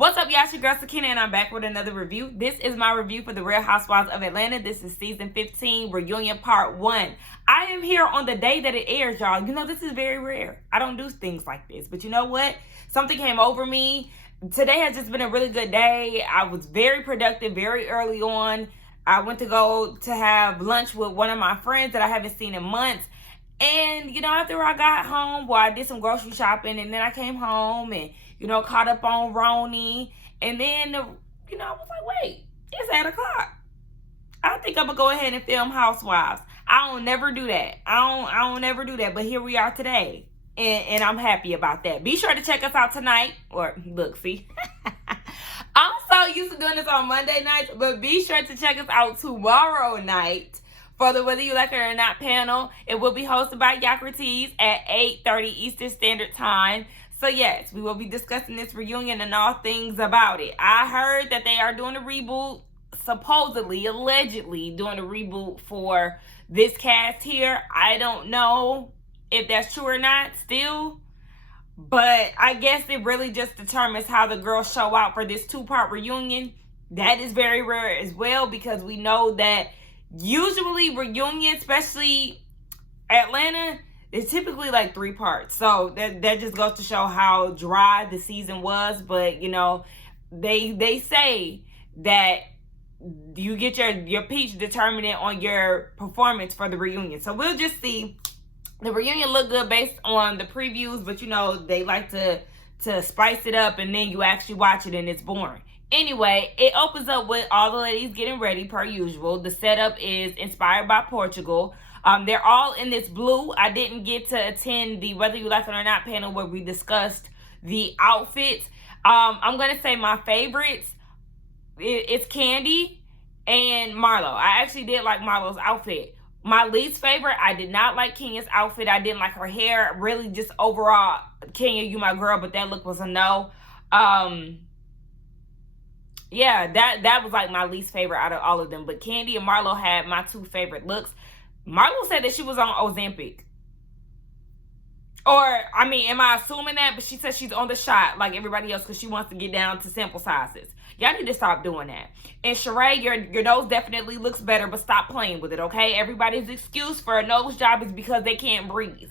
What's up, y'all? It's your girl Sakina, and I'm back with another review. This is my review for The Real Housewives of Atlanta. This is season 15, reunion part 1. I am here on the day that it airs, y'all. You know, this is very rare. I don't do things like this, but you know what? Something came over me. Today has just been a really good day. I was very productive very early on. I went to go to have lunch with one of my friends that I haven't seen in months. And, you know, after I got home, well, I did some grocery shopping, and then I came home and, you know, caught up on Roni. And then, you know, I was like, wait, it's 8 o'clock. I think I'm going to go ahead and film Housewives. I don't never do that. I don't never do that. But here we are today. And I'm happy about that. Be sure to check us out tonight. Or, look, see. I'm so used to doing this on Monday nights. But be sure to check us out tomorrow night for the Whether You Like It or Not panel. It will be hosted by Yakrates at 8:30 Eastern Standard Time. So yes, we will be discussing this reunion and all things about it. I heard that they are doing a reboot, supposedly, allegedly doing a reboot for this cast here. I don't know if that's true or not still. But I guess it really just determines how the girls show out for this 2-part reunion. That is very rare as well, because we know that usually reunion, especially Atlanta, is typically like 3 parts. So that just goes to show how dry the season was. But, you know, they say that you get your peach determinant on your performance for the reunion. So we'll just see. The reunion looked good based on the previews, but, you know, they like to spice it up, and then you actually watch it and it's boring. Anyway, it opens up with all the ladies getting ready per usual. The setup is inspired by Portugal. They're all in this blue. I didn't get to attend the Whether You Like It or Not panel where we discussed the outfits. I'm going to say my favorites. It's Candy and Marlo. I actually did like Marlo's outfit. My least favorite, I did not like Kenya's outfit. I didn't like her hair. Really, just overall, Kenya, you my girl, but that look was a no. Yeah, that was like my least favorite out of all of them. But Candy and Marlo had my 2 favorite looks. Marlo said that she was on Ozempic. Or, I mean, am I assuming that? But she said she's on the shot like everybody else because she wants to get down to sample sizes. Y'all need to stop doing that. And Sheree, your nose definitely looks better, but stop playing with it, okay? Everybody's excuse for a nose job is because they can't breathe.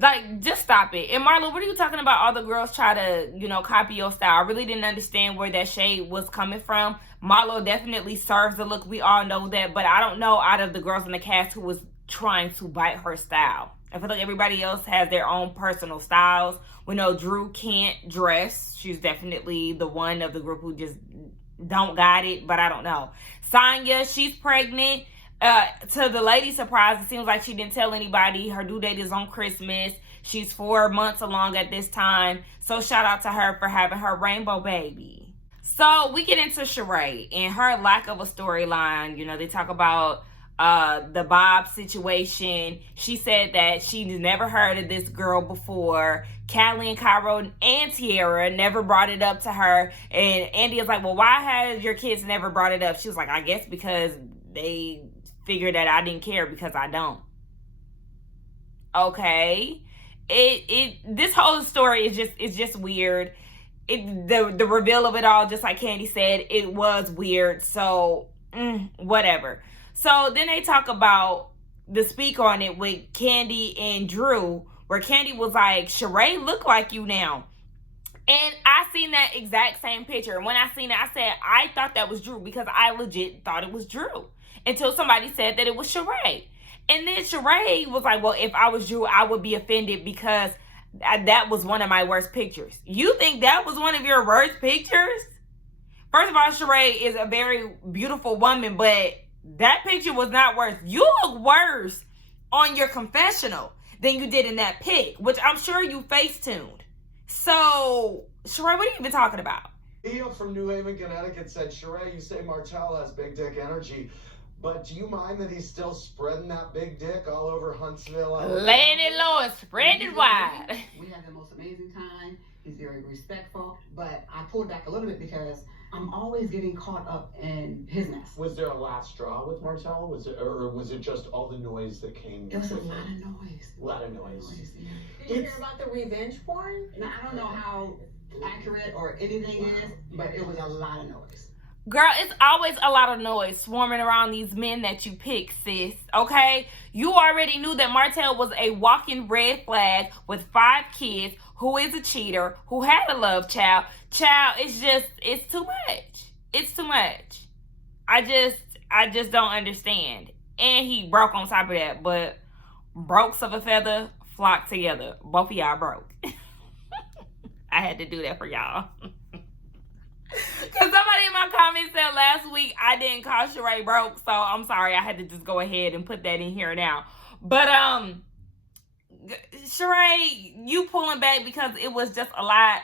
Like, just stop it. And Marlo, what are you talking about? All the girls try to, you know, copy your style. I really didn't understand where that shade was coming from. Marlo definitely serves the look. We all know that. But I don't know out of the girls in the cast who was trying to bite her style. I feel like everybody else has their own personal styles. We know Drew can't dress. She's definitely the one of the group who just don't got it. But I don't know. Sonya, she's pregnant. To the lady's surprise, it seems like she didn't tell anybody. Her due date is on Christmas. She's 4 months along at this time. So shout out to her for having her rainbow baby. So we get into Sheree and her lack of a storyline. You know, they talk about the Bob situation. She said that she's never heard of this girl before. Callie and Cairo and Tiara never brought it up to her. And Andy is like, well, why has your kids never brought it up? She was like, I guess because they figured that I didn't care because I don't. Okay. This whole story is just weird. The reveal of it all, just like Candy said, it was weird. So whatever. So then they talk about the speak on it with Candy and Drew, where Candy was like, Sheree look like you now. And I seen that exact same picture. And when I seen it, I said, I thought that was Drew because I legit thought it was Drew. Until somebody said that it was Sheree. And then Sheree was like, well, if I was Drew, I would be offended because that was one of my worst pictures. You think that was one of your worst pictures? First of all, Sheree is a very beautiful woman, but that picture was not worse. You look worse on your confessional than you did in that pic, which I'm sure you face-tuned. So, Sheree, what are you even talking about? Leo from New Haven, Connecticut said, Sheree, you say Martell has big dick energy, but do you mind that he's still spreading that big dick all over Huntsville? Laying it low and spreading it wide. We had the most amazing time. He's very respectful, but I pulled back a little bit because I'm always getting caught up in his mess. Was there a last straw with Martell? Or was it just all the noise that came? It was a lot of noise. A lot of noise. Yeah. Did you hear about the revenge porn? Now, I don't know how accurate or anything is, but it was a lot of noise. Girl, it's always a lot of noise swarming around these men that you pick, sis. Okay? You already knew that Martell was a walking red flag with 5 kids, who is a cheater, who had a love child. Child, it's too much. It's too much. I just don't understand. And he broke on top of that, but brokes of a feather flock together. Both of y'all broke. I had to do that for y'all. Because somebody in my comments said last week I didn't call Sheree broke, so I'm sorry. I had to just go ahead and put that in here now. But Sheree, you pulling back because it was just a lot.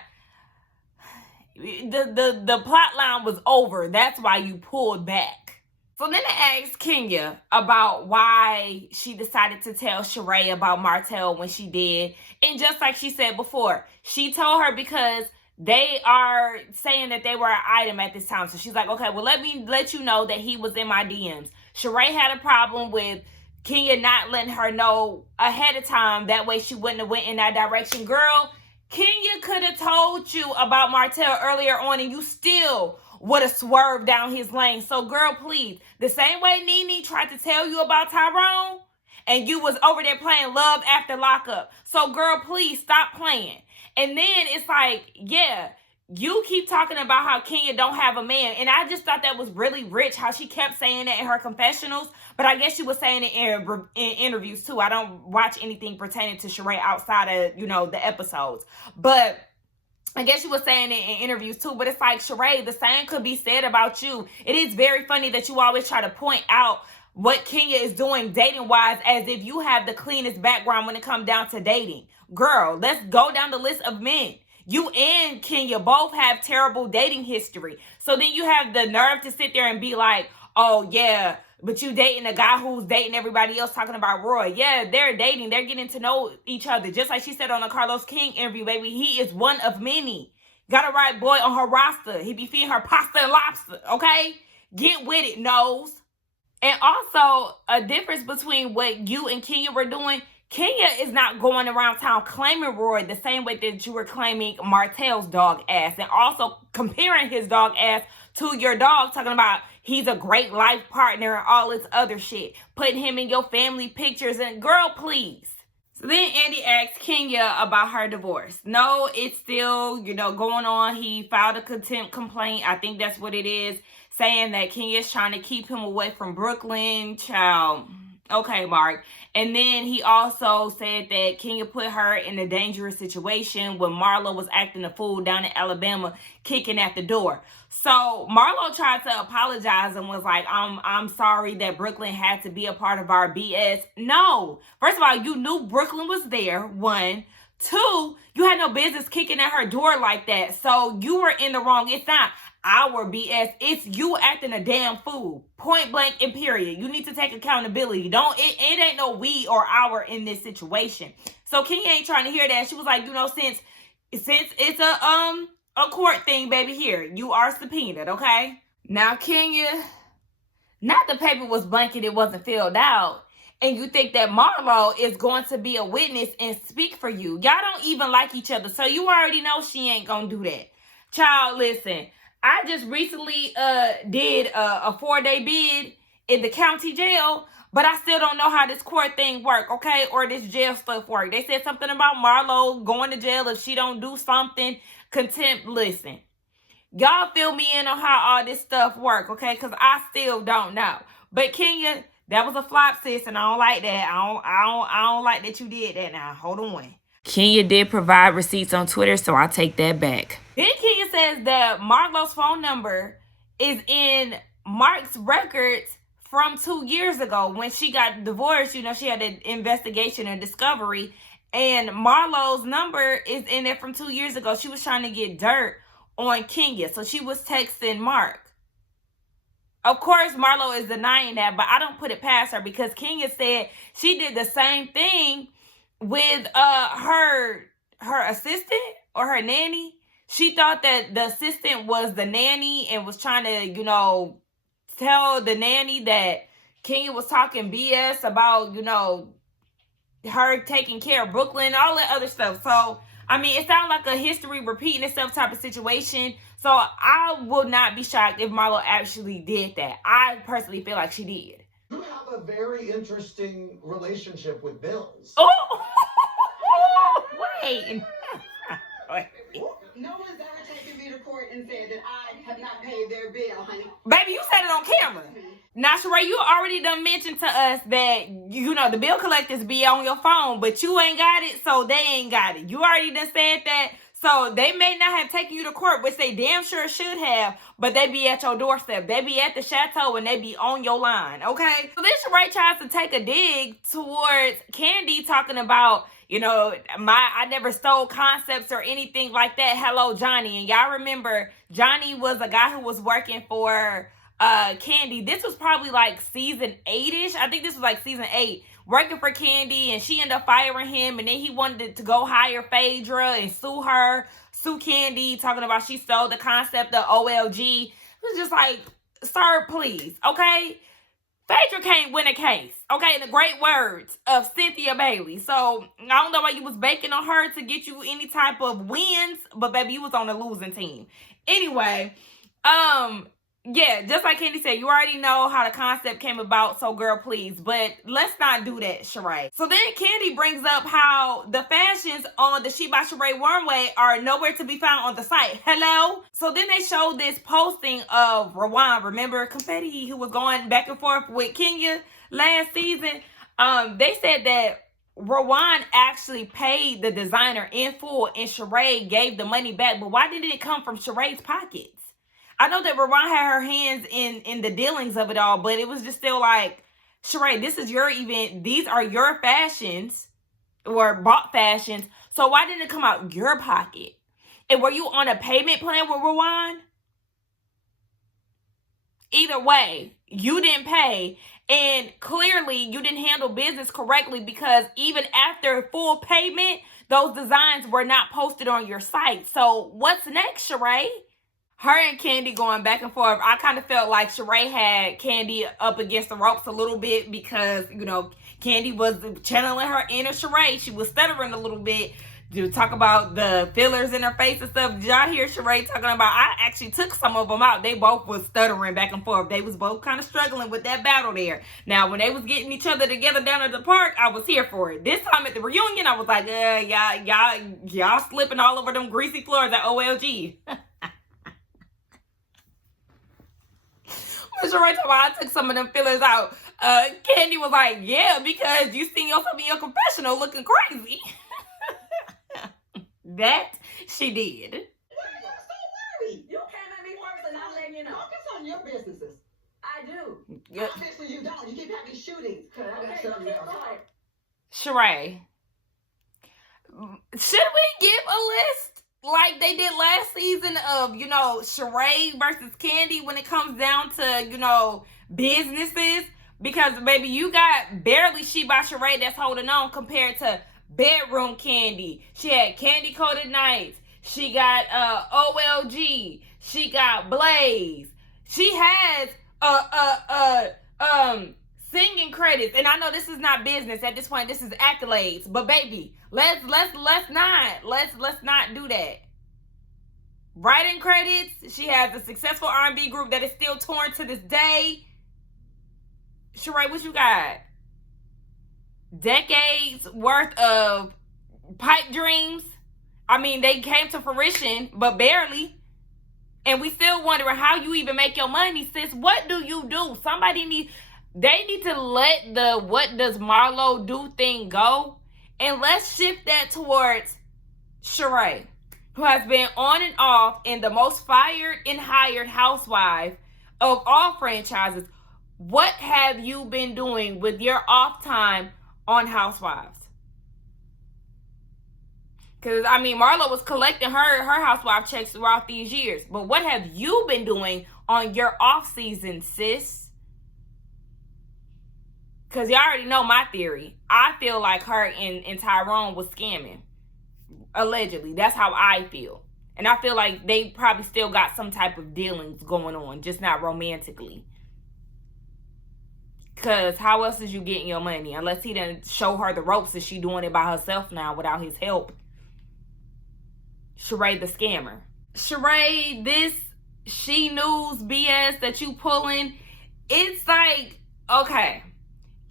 The plot line was over. That's why you pulled back. So then I asked Kenya about why she decided to tell Sheree about Martell when she did. And just like she said before, she told her because they are saying that they were an item at this time. So she's like, okay, well, let me let you know that he was in my DMs. Sheree had a problem with Kenya not letting her know ahead of time. That way she wouldn't have went in that direction. Girl, Kenya could have told you about Martell earlier on and you still would have swerved down his lane. So, girl, please, the same way Nene tried to tell you about Tyrone and you was over there playing love after lockup. So, girl, please stop playing. And then it's like, yeah, you keep talking about how Kenya don't have a man. And I just thought that was really rich how she kept saying that in her confessionals. But I guess she was saying it in interviews too. I don't watch anything pertaining to Sheree outside of, the episodes. But I guess she was saying it in interviews too, but it's like, Sheree, the same could be said about you. It is very funny that you always try to point out what Kenya is doing dating-wise as if you have the cleanest background when it comes down to dating. Girl, let's go down the list of men. You and Kenya both have terrible dating history. So then you have the nerve to sit there and be like, oh, yeah, but you dating a guy who's dating everybody else talking about Roy. Yeah, they're dating. They're getting to know each other. Just like she said on the Carlos King interview, baby, he is one of many. Got a right boy on her roster. He be feeding her pasta and lobster, okay? Get with it, nose. And also, a difference between what you and Kenya were doing, Kenya is not going around town claiming Roy the same way that you were claiming Martell's dog ass. And also comparing his dog ass to your dog, talking about he's a great life partner and all this other shit. Putting him in your family pictures. And girl, please. So then Andy asked Kenya about her divorce. No, it's still, going on. He filed a contempt complaint. I think that's what it is. Saying that Kenya's trying to keep him away from Brooklyn. Child. Okay, Mark. And then he also said that Kenya put her in a dangerous situation when Marlo was acting a fool down in Alabama, kicking at the door. So Marlo tried to apologize and was like, I'm sorry that Brooklyn had to be a part of our BS. No. First of all, you knew Brooklyn was there, 1. 2, you had no business kicking at her door like that. So you were in the wrong. It's not our BS. It's you acting a damn fool. Point blank and period. You need to take accountability. It ain't no we or our in this situation. So Kenya ain't trying to hear that. She was like, since it's a court thing, baby, here, you are subpoenaed, okay? Now, Kenya, not the paper was blank and it wasn't filled out. And you think that Marlo is going to be a witness and speak for you. Y'all don't even like each other. So you already know she ain't going to do that. Child, listen. I just recently did a 4-day bid in the county jail, but I still don't know how this court thing work, okay? Or this jail stuff work. They said something about Marlo going to jail if she don't do something. Contempt. Listen. Y'all fill me in on how all this stuff work, okay? Because I still don't know. But Kenya, that was a flop, sis, and I don't like that. I don't like that you did that now. Hold on. Kenya did provide receipts on Twitter, so I'll take that back. Then Kenya says that Marlo's phone number is in Mark's records from 2 years ago when she got divorced. She had an investigation and discovery, and Marlo's number is in there from 2 years ago. She was trying to get dirt on Kenya, so she was texting Mark. Of course, Marlo is denying that, but I don't put it past her because Kenya said she did the same thing with her assistant or her nanny. She thought that the assistant was the nanny and was trying to, tell the nanny that Kenya was talking BS about, her taking care of Brooklyn, all that other stuff. So I mean, it sounds like a history repeating itself type of situation. So I would not be shocked if Marlo actually did that. I personally feel like she did. You have a very interesting relationship with bills. Oh, wait. No one's ever taken me to court and said that I have not paid their bill, honey. Baby, you said it on camera. Now, Sheree, you already done mentioned to us that, you know, the bill collectors be on your phone, but you ain't got it, so they ain't got it. You already done said that. So they may not have taken you to court, which they damn sure should have, but they be at your doorstep. They be at the chateau and they be on your line, okay? So then Sheree tries to take a dig towards Kandi, talking about, you know, I never stole concepts or anything like that. Hello, Johnny. And y'all remember, Johnny was a guy who was working for Kandi. This was probably like season 8-ish. I think this was like season 8. Working for Kandi, and she ended up firing him, and then he wanted to go hire Phaedra and sue Kandi, talking about she stole the concept of OLG. It was just like, sir, please, okay? Phaedra can't win a case, okay? In the great words of Cynthia Bailey. So, I don't know why you was banking on her to get you any type of wins, but baby, you was on the losing team. Anyway, yeah, just like Kandi said, you already know how the concept came about, so girl, please. But let's not do that, Sheree. So then Kandi brings up how the fashions on the She by Sheree runway are nowhere to be found on the site. Hello? So then they showed this posting of Rowan. Remember Confetti, who was going back and forth with Kenya last season? They said that Rowan actually paid the designer in full and Sheree gave the money back. But why didn't it come from Sheree's pockets? I know that Rowan had her hands in the dealings of it all, but it was just still like, Sheree, this is your event. These are your fashions or bought fashions. So why didn't it come out your pocket? And were you on a payment plan with Rowan? Either way, you didn't pay. And clearly you didn't handle business correctly, because even after full payment, those designs were not posted on your site. So what's next, Sheree? Her and Kandi going back and forth. I kind of felt like Sheree had Kandi up against the ropes a little bit, because, you know, Kandi was channeling her inner Sheree. She was stuttering a little bit to talk about the fillers in her face and stuff. Did y'all hear Sheree talking about, I actually took some of them out. They both was stuttering back and forth. They was both kind of struggling with that battle there. Now, when they was getting each other together down at the park, I was here for it. This time at the reunion, I was like, y'all slipping all over them greasy floors at OLG. Sheree talking about, I took some of them fillers out. Kandi was like, yeah, because you seen yourself in your confessional looking crazy. That she did. Why are you so worried? You came at me first and I'm letting you know. Focus on your businesses. I do. Yep. Obviously you don't. You keep having shootings. Okay, Sheree, should we give a list like they did last season of, you know, Sheree versus Kandi when it comes down to, you know, businesses? Because, baby, you got barely She by Sheree that's holding on compared to Bedroom Kandi. She had Candy Coated Nights. She got OLG. She got Blaze. She has singing credits. And I know this is not business at this point. This is accolades. But baby, let's not do that. Writing credits. She has a successful R&B group that is still touring to this day. Sheree, what you got? Decades worth of pipe dreams. I mean, they came to fruition, but barely. And we still wondering how you even make your money, sis. What do you do? They need to let the what does Marlo do thing go. And let's shift that towards Sheree, who has been on and off in the most fired and hired housewife of all franchises. What have you been doing with your off time on Housewives? Because, I mean, Marlo was collecting her housewife checks throughout these years. But what have you been doing on your off season, sis? Because you already know my theory. I feel like her and Tyrone was scamming. Allegedly. That's how I feel. And I feel like they probably still got some type of dealings going on, just not romantically. Because how else is you getting your money? Unless he done show her the ropes, and she doing it by herself now without his help. Sheree the scammer. Sheree, this she news BS that you pulling, it's like, okay,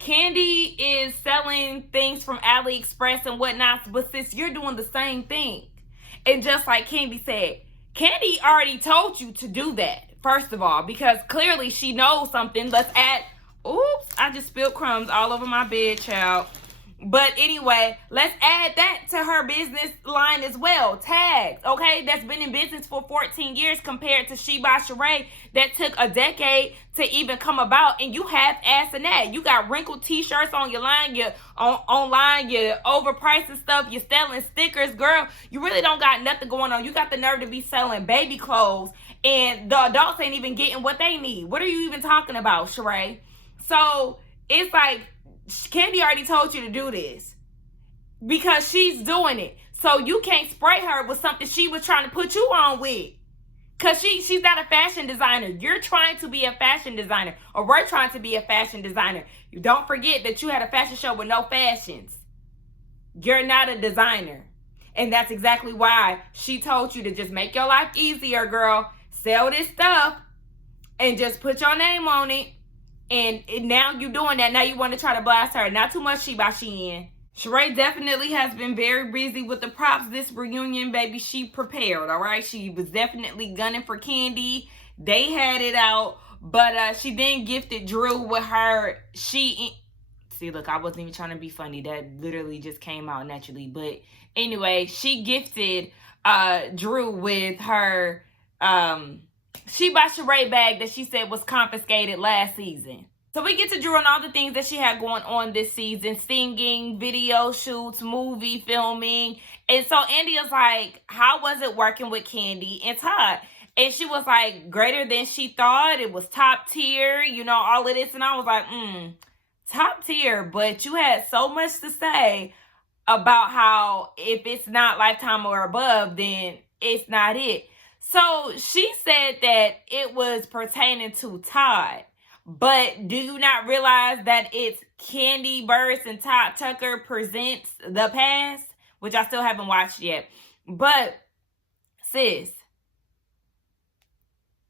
Kandi is selling things from AliExpress and whatnot, but sis, you're doing the same thing. And just like Kandi said, Kandi already told you to do that, first of all, because clearly she knows something. Let's add, oops, I just spilled crumbs all over my bed, child. But anyway, let's add that to her business line as well. Tags, okay? That's been in business for 14 years compared to She by Sheree that took a decade to even come about. And you have ass in that. You got wrinkled t-shirts on your line, your online, your overpriced and stuff. You're selling stickers, girl. You really don't got nothing going on. You got the nerve to be selling baby clothes, and the adults ain't even getting what they need. What are you even talking about, Sheree? So it's like, Kandi already told you to do this because she's doing it. So you can't spray her with something she was trying to put you on with. Because she's not a fashion designer. You're trying to be a fashion designer. Or we're trying to be a fashion designer. You don't forget that you had a fashion show with no fashions. You're not a designer. And that's exactly why she told you to just make your life easier, girl. Sell this stuff and just put your name on it. And now you're doing that. Now you want to try to blast her. Not too much She by Shein. Sheree definitely has been very busy with the props this reunion, baby. She prepared, all right? She was definitely gunning for Kandi. They had it out. But she then gifted Drew with her See, look, I wasn't even trying to be funny. That literally just came out naturally. But anyway, she gifted Drew with her She by Sheree bag that she said was confiscated last season. So we get to Drew and all the things that she had going on this season. Singing, video shoots, movie filming. And so Andy is like, how was it working with Kandi and Todd? And she was like, greater than she thought. It was top tier, you know, all of this. And I was like, top tier. But you had so much to say about how if it's not Lifetime or above, then it's not it. So she said that it was pertaining to Todd. But do you not realize that it's Kandi Burruss and Todd Tucker presents The Past? Which I still haven't watched yet. But, sis,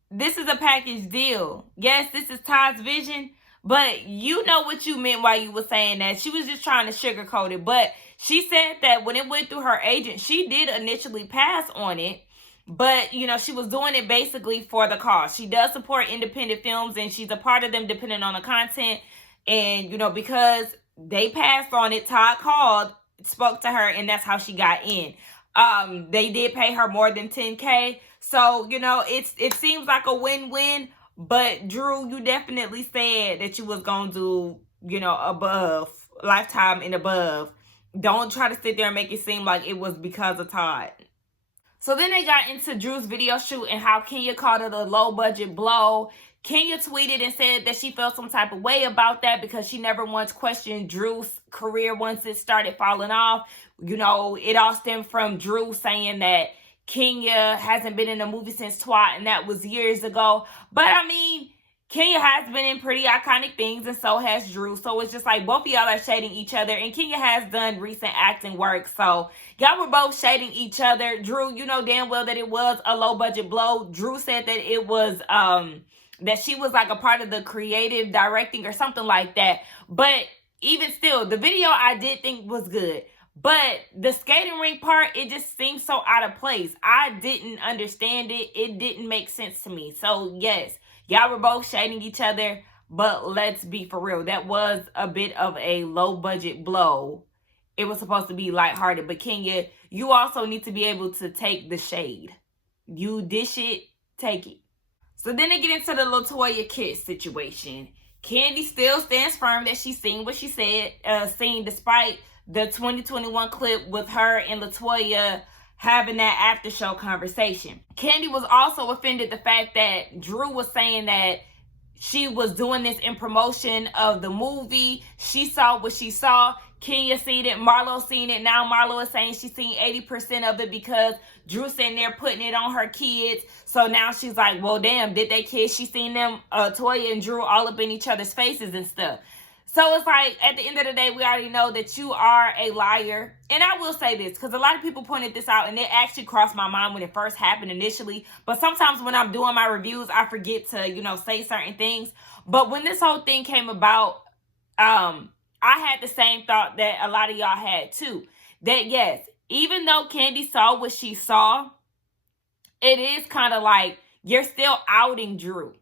this is a package deal. Yes, this is Todd's vision. But you know what you meant while you were saying that. She was just trying to sugarcoat it. But she said that when it went through her agent, she did initially pass on it. But, you know, she was doing it basically for the cause. She does support independent films and she's a part of them depending on the content. And, you know, because they passed on it, Todd called, spoke to her, and that's how she got in. They did pay her more than $10K. So, you know, it seems like a win-win. But, Drew, you definitely said that you was going to do, you know, above, Lifetime and above. Don't try to sit there and make it seem like it was because of Todd. So then they got into Drew's video shoot and how Kenya called it a low-budget blow. Kenya tweeted and said that she felt some type of way about that because she never once questioned Drew's career once it started falling off. You know, it all stemmed from Drew saying that Kenya hasn't been in a movie since Twat, and that was years ago. But, I mean, Kenya has been in pretty iconic things, and so has Drew. So it's just like both of y'all are shading each other. And Kenya has done recent acting work. So y'all were both shading each other. Drew, you know damn well that it was a low-budget blow. Drew said that it was, that she was like a part of the creative directing or something like that. But even still, the video I did think was good. But the skating rink part, it just seemed so out of place. I didn't understand it. It didn't make sense to me. So, yes. Y'all were both shading each other, but let's be for real. That was a bit of a low-budget blow. It was supposed to be lighthearted, but Kenya, you also need to be able to take the shade. You dish it, take it. So then they get into the LaToya Kiss situation. Kandi still stands firm that she's seen what she said, seen despite the 2021 clip with her and LaToya having that after show conversation. Kandi was also offended the fact that Drew was saying that she was doing this in promotion of the movie. She saw what she saw. Kenya seen it. Marlo seen it. Now Marlo is saying she's seen 80% of it because Drew's sitting there putting it on her kids. So now she's like, well, damn, did they kiss? She seen them, Toya and Drew, all up in each other's faces and stuff. So it's like, at the end of the day, we already know that you are a liar. And I will say this, because a lot of people pointed this out, and it actually crossed my mind when it first happened initially. But sometimes when I'm doing my reviews, I forget to, say certain things. But when this whole thing came about, I had the same thought that a lot of y'all had too. That yes, even though Kandi saw what she saw, it is kind of like you're still outing Drew.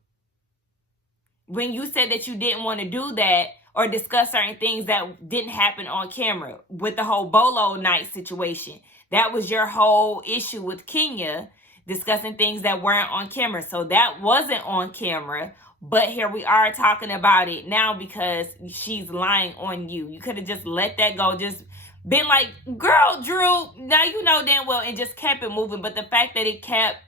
When you said that you didn't want to do that or discuss certain things that didn't happen on camera with the whole Bolo night situation. That was your whole issue with Kenya, discussing things that weren't on camera. So that wasn't on camera, but here we are talking about it now because she's lying on you. You could have just let that go, just been like, girl, Drew, now you know damn well, and just kept it moving. But the fact that it kept,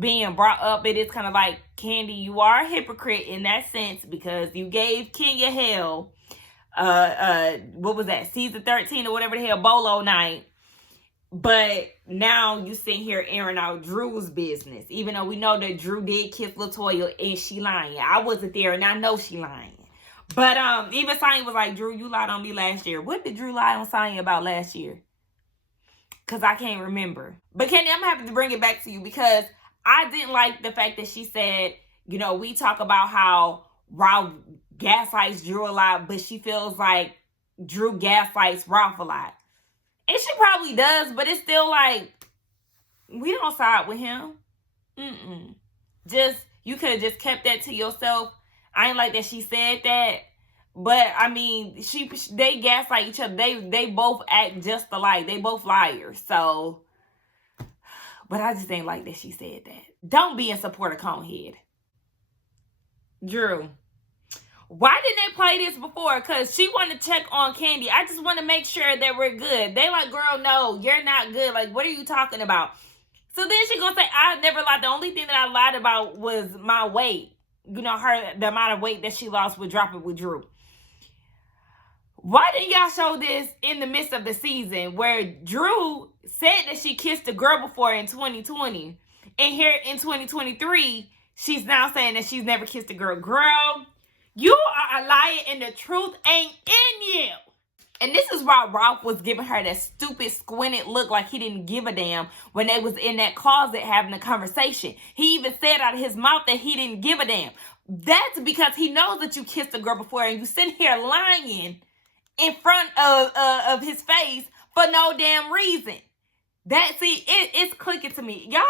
being brought up, it is kind of like, Kandi, you are a hypocrite in that sense because you gave Kenya hell. What was that? Season 13 or whatever the hell, Bolo night. But now you sitting here airing out Drew's business, even though we know that Drew did kiss LaToya and she lying. I wasn't there and I know she lying. But even Sonya was like, Drew, you lied on me last year. What did Drew lie on Sonya about last year? Because I can't remember. But Kandi, I'm happy to bring it back to you because I didn't like the fact that she said, we talk about how Ralph gaslights Drew a lot, but she feels like Drew gaslights Ralph a lot. And she probably does, but it's still like, we don't side with him. You could have just kept that to yourself. I ain't like that she said that. But, I mean, they gaslight each other. They both act just alike. They both liars. So, but I just ain't like that she said that. Don't be in support of Conehead. Drew, why didn't they play this before? Because she wanted to check on Kandi. I just want to make sure that we're good. They like, girl, no, you're not good. Like, what are you talking about? So then she gonna say, I never lied. The only thing that I lied about was my weight. The amount of weight that she lost with dropping with Drew. Why didn't y'all show this in the midst of the season where Drew said that she kissed a girl before in 2020, and here in 2023, she's now saying that she's never kissed a girl. Girl, you are a liar and the truth ain't in you. And this is why Ralph was giving her that stupid squinted look like he didn't give a damn when they was in that closet having a conversation. He even said out of his mouth that he didn't give a damn. That's because he knows that you kissed a girl before and you sitting here lying in front of his face for no damn reason. It's clicking to me. Y'all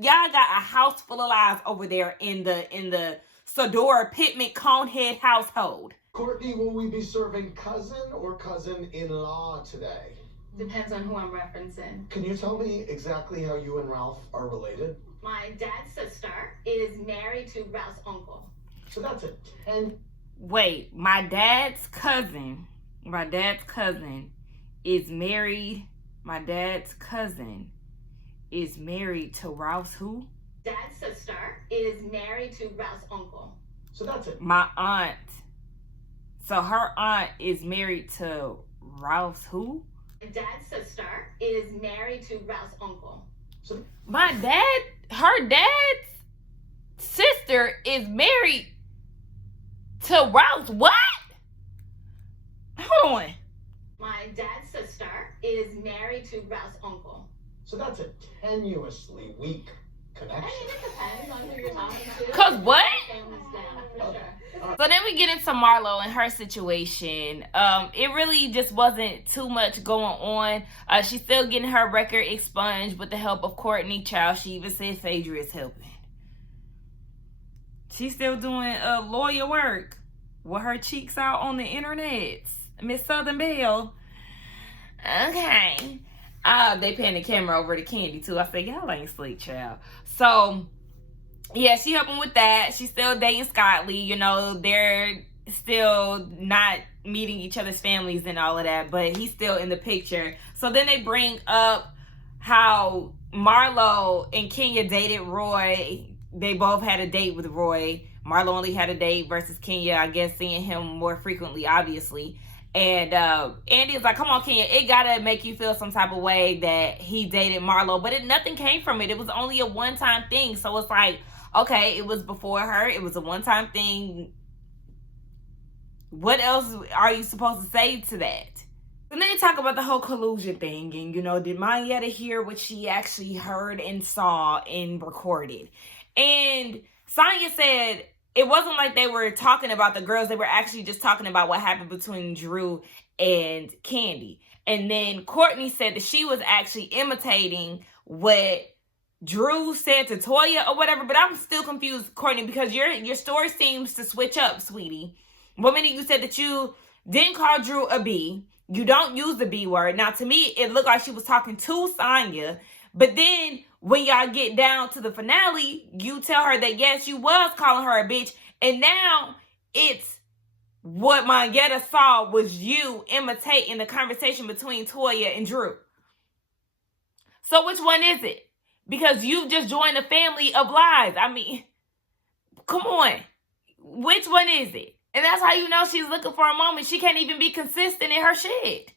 got a house full of lies over there in the Sadora Pittman Conehead household. Courtney, will we be serving cousin or cousin-in-law today? Depends on who I'm referencing. Can you tell me exactly how you and Ralph are related? My dad's sister is married to Ralph's uncle. So that's a 10. Wait, my dad's cousin is married. My dad's cousin is married to Ralph's who? Dad's sister is married to Ralph's uncle. So that's a... My aunt. So her aunt is married to Ralph's who? Dad's sister is married to Ralph's uncle. So... Her dad's sister is married to Ralph's what? Hold on. My dad's sister is married to Ralph's uncle. So that's a tenuously weak connection. I mean, it depends on who you're talking to. Cause what? Families down, for sure. So then we get into Marlo and her situation. It really just wasn't too much going on. She's still getting her record expunged with the help of Courtney Child. She even said Phaedra is helping. She's still doing lawyer work with her cheeks out on the internet. Miss Southern Belle. Okay. They pan the camera over to Kandi too. I said, y'all ain't sleep, child. So yeah, she helping with that. She's still dating Scott Lee. They're still not meeting each other's families and all of that, but he's still in the picture. So then they bring up how Marlo and Kenya dated Roy. They both had a date with Roy. Marlo only had a date versus Kenya, I guess, seeing him more frequently, obviously. And Andy's like, come on, Kenya, it gotta make you feel some type of way that he dated Marlo. But nothing came from it. It was only a one-time thing. So it's like, okay, it was before her. It was a one-time thing. What else are you supposed to say to that? And then they talk about the whole collusion thing, and did Mayetta hear what she actually heard and saw and recorded? And Sonya said it wasn't like they were talking about the girls; they were actually just talking about what happened between Drew and Candy. And then Courtney said that she was actually imitating what Drew said to Toya or whatever. But I'm still confused, Courtney, because your story seems to switch up, sweetie. One minute you said that you didn't call Drew a B. You don't use the B word. Now, to me, it looked like she was talking to Sonya. But then when y'all get down to the finale, you tell her that, yes, you was calling her a bitch. And now it's what Mayetta saw was you imitating the conversation between Toya and Drew. So which one is it? Because you've just joined a family of lies. I mean, come on. Which one is it? And that's how you know she's looking for a moment. She can't even be consistent in her shit.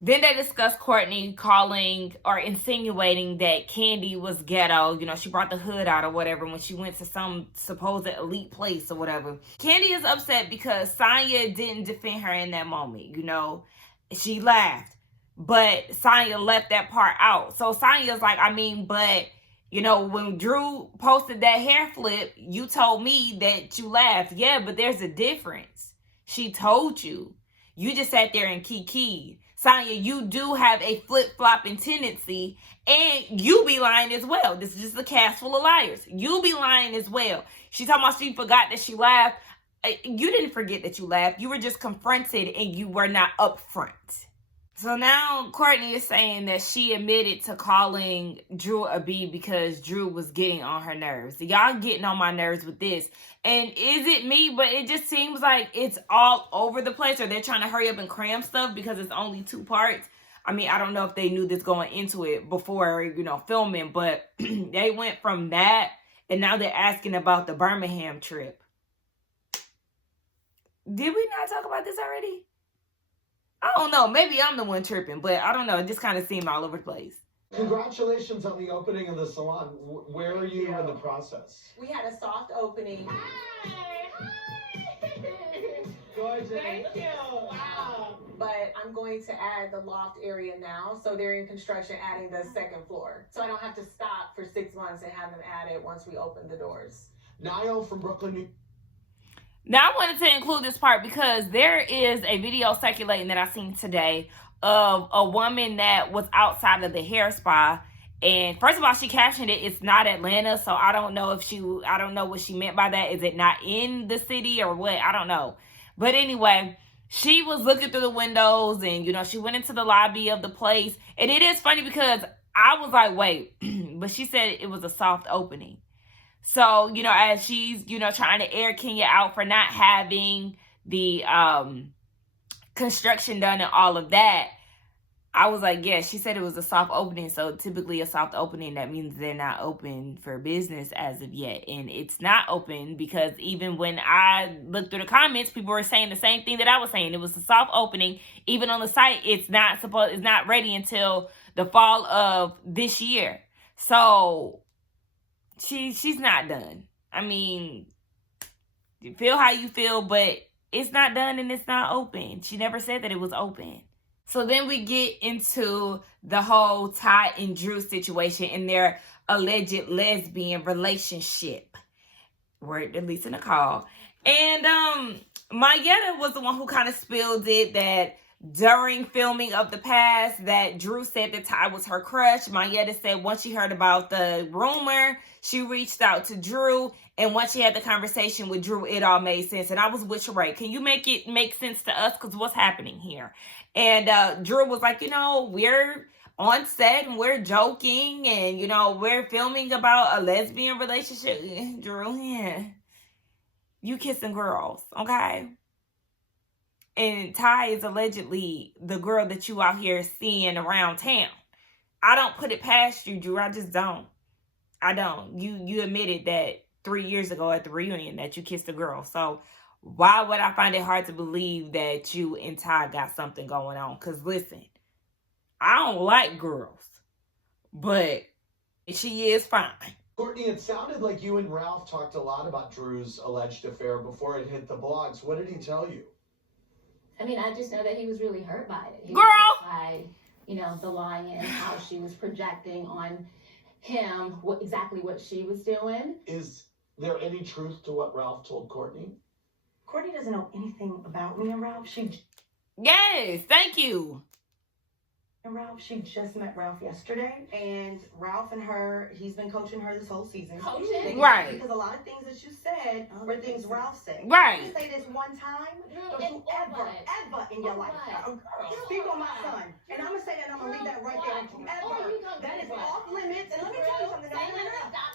Then they discussed Courtney calling or insinuating that Candy was ghetto. She brought the hood out or whatever when she went to some supposed elite place or whatever. Candy is upset because Sonya didn't defend her in that moment. She laughed. But Sonya left that part out. So Sonya's like, but when Drew posted that hair flip, you told me that you laughed. Yeah, but there's a difference. She told you. You just sat there and kiki. Sonya, you do have a flip-flopping tendency, and you be lying as well. This is just a cast full of liars. You be lying as well. She talking about she forgot that she laughed. You didn't forget that you laughed. You were just confronted, and you were not upfront. So now Courtney is saying that she admitted to calling Drew a B because Drew was getting on her nerves. Y'all getting on my nerves with this. And is it me? But it just seems like it's all over the place, or they're trying to hurry up and cram stuff because it's only 2 parts. I don't know if they knew this going into it before, filming, but they went from that and now they're asking about the Birmingham trip. Did we not talk about this already? I don't know. Maybe I'm the one tripping, but I don't know. It just kind of seemed all over the place. Congratulations on the opening of the salon. Where are you in the process? We had a soft opening. Hi. Gorgeous. Thank you. Wow. But I'm going to add the loft area now. So they're in construction adding the 2nd floor. So I don't have to stop for 6 months and have them added once we open the doors. Niall from Brooklyn. Now, I wanted to include this part because there is a video circulating that I seen today of a woman that was outside of the hair spa. And first of all, she captioned it, it's not Atlanta. So I don't know what she meant by that. Is it not in the city or what? I don't know. But anyway, she was looking through the windows and, she went into the lobby of the place. And it is funny because I was like, wait, but she said it was a soft opening. So, as she's, trying to air Kenya out for not having the construction done and all of that, I was like, yeah, she said it was a soft opening. So typically a soft opening, that means they're not open for business as of yet. And it's not open because even when I looked through the comments, people were saying the same thing that I was saying. It was a soft opening. Even on the site, it's not ready until the fall of this year. So she's not done. You feel how you feel, but it's not done and it's not open. She never said that it was open. So then we get into the whole Ty and Drew situation and their alleged lesbian relationship. Word, at least in the call. And Mayetta was the one who kind of spilled it that during filming of the past that Drew said that Ty was her crush. Mayetta said once she heard about the rumor, she reached out to Drew. And once she had the conversation with Drew, it all made sense. And I was with Sheree. Can you make it make sense to us? Because what's happening here? And Drew was like, we're on set and we're joking. And, we're filming about a lesbian relationship. Drew, yeah. You kissing girls, okay? And Ty is allegedly the girl that you out here seeing around town. I don't put it past you, Drew. I just don't. I don't. You admitted that 3 years ago at the reunion that you kissed a girl. So why would I find it hard to believe that you and Ty got something going on? Because listen, I don't like girls, but she is fine. Courtney, it sounded like you and Ralph talked a lot about Drew's alleged affair before it hit the blogs. What did he tell you? I mean, I just know that he was really hurt by it. He Girl! was hurt by, the lying, how she was projecting on him exactly what she was doing. Is there any truth to what Ralph told Courtney? Courtney doesn't know anything about me and Ralph. Yes, thank you. She just met Ralph yesterday, and Ralph and her, he's been coaching her this whole season. Coaching? Right. Because a lot of things that you said were things Ralph said. Right. You say this one time, don't you What? ever in your life speak on my son. And I'm going to say that, and I'm going to leave that right there. Don't you ever. That is off limits. And let me tell you something.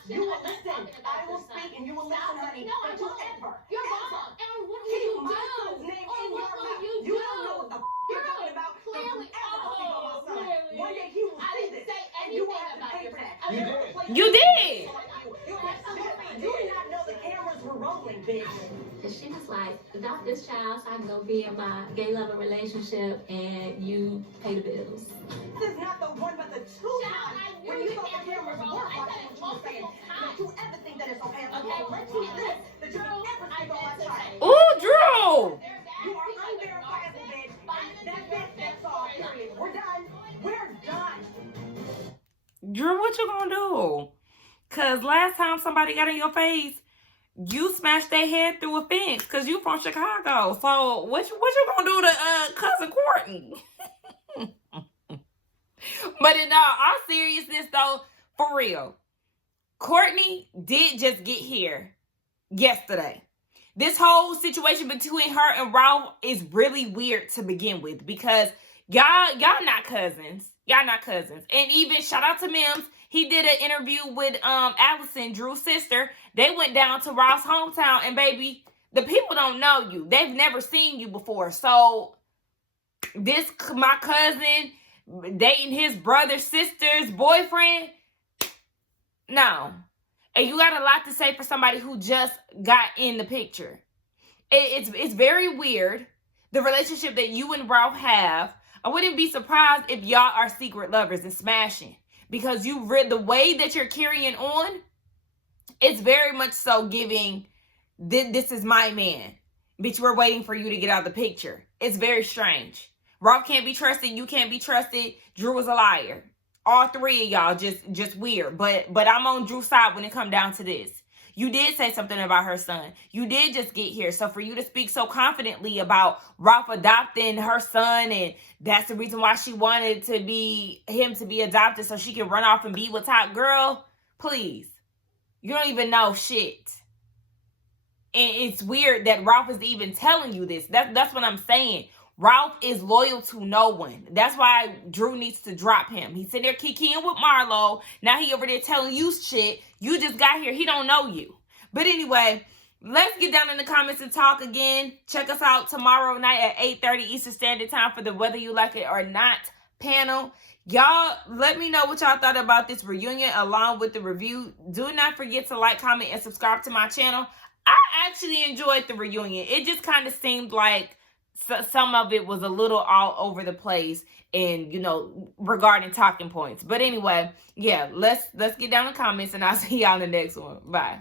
You will listen. I will speak, and you will listen, honey. Don't you ever. You're wrong. Aaron, what Keep will you my do? son's name Oh, in your what will mouth. you You do? don't know what the you're talking about. Don't you Clearly. ever speak on my son. Clearly. One day he will I see didn't this. say And you will anything have to about pay for that. You I'll did. never play You this did. on you. You did not know the cameras were rolling, bitch. Because she was like, adopt this child so I can go be in my gay lover relationship and you pay the bills. This is not the one, but the two Child, times I when knew you the thought the cameras cameras were were rolling. I watching said it what you were saying. multiple Don't you ever think that it's okay? I'm Okay, going to let you this, that you can ever speak on my child. Ooh, Drew! You are unverifiable, bitch. And that's it. That's all, period. We're done. We're done. Drew, what you gonna do? Cause last time somebody got in your face, you smashed their head through a fence. Cause you from Chicago. So what you gonna do to cousin Courtney? But in all seriousness though, for real, Courtney did just get here yesterday. This whole situation between her and Ralph is really weird to begin with because y'all not cousins. Y'all not cousins. And even shout out to Mims. He did an interview with Allison, Drew's sister. They went down to Ralph's hometown, and baby, the people don't know you. They've never seen you before. So this my cousin dating his brother's sister's boyfriend. No. And you got a lot to say for somebody who just got in the picture. It's very weird, the relationship that you and Ralph have. I wouldn't be surprised if y'all are secret lovers and smashing. Because you read the way that you're carrying on, it's very much so giving, this is my man. Bitch, we're waiting for you to get out of the picture. It's very strange. Ralph can't be trusted. You can't be trusted. Drew is a liar. All three of y'all just weird. But I'm on Drew's side when it come down to this. You did say something about her son. You did just get here. So for you to speak so confidently about Ralph adopting her son, and that's the reason why she wanted him to be adopted so she can run off and be with Top Girl, please. You don't even know shit. And it's weird that Ralph is even telling you this. That's what I'm saying. Ralph is loyal to no one. That's why Drew needs to drop him. He's sitting there kikiing with Marlo. Now he over there telling you shit. You just got here. He don't know you. But anyway, let's get down in the comments and talk again. Check us out tomorrow night at 8:30 Eastern Standard Time for the Whether You Like It or Not panel. Y'all, let me know what y'all thought about this reunion along with the review. Do not forget to like, comment, and subscribe to my channel. I actually enjoyed the reunion. It just kind of seemed like some of it was a little all over the place and, regarding talking points. But anyway, yeah, let's get down in the comments and I'll see y'all in the next one. Bye.